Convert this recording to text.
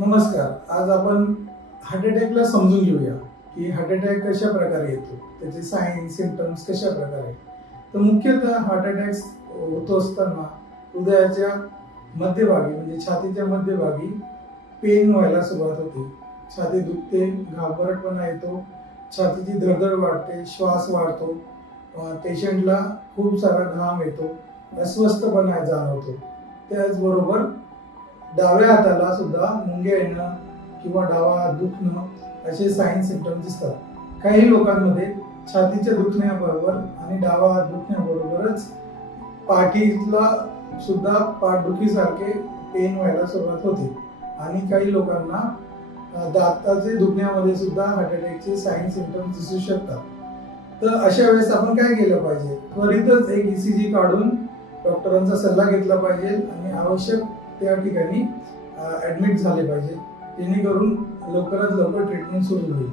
नमस्कार. आज आपण हार्ट अटॅकला समजून घेऊया की हार्ट अटॅक कशा प्रकारे येतो, त्याचे सायन्स सिम्पटम्स कशा प्रकारे. तर मुख्यतः हार्ट अटॅक होतो असताना हृदयाच्या मध्यभागी म्हणजे छातीच्या मध्यभागी पेन व्हायला सुरुवात होते. छाती दुखते, घाबरटपणा येतो, छातीची धडधड वाढते, श्वास वाढतो, पेशंटला खूप सारा घाम येतो, अस्वस्थपणा जाणवतो. त्याचबरोबर डाव्या हाताला सुद्धा मुंग्या येणं किंवा डावा हात दुखणं असे साईन सिम्पटम दिसतात. काही लोकांमध्ये छातीच्या दुखण्याबरोबर आणि डावा हात दुखण्याबरोबरच पाठीला सुद्धा पाठदुखीसारखे पेन व्हायला सुरुवात होते आणि काही लोकांना दाताचे दुखण्यामध्ये सुद्धा हार्ट अटॅकचे साईन सिम्पटम दिसू शकतात. तर अशा वेळेस आपण काय केलं पाहिजे? त्वरितच एक ECG काढून डॉक्टरांचा सल्ला घेतला पाहिजे आणि आवश्यक त्या ठिकाणी ऍडमिट झाले पाहिजे, जेणेकरून लवकरात लवकर ट्रीटमेंट सुरू होईल.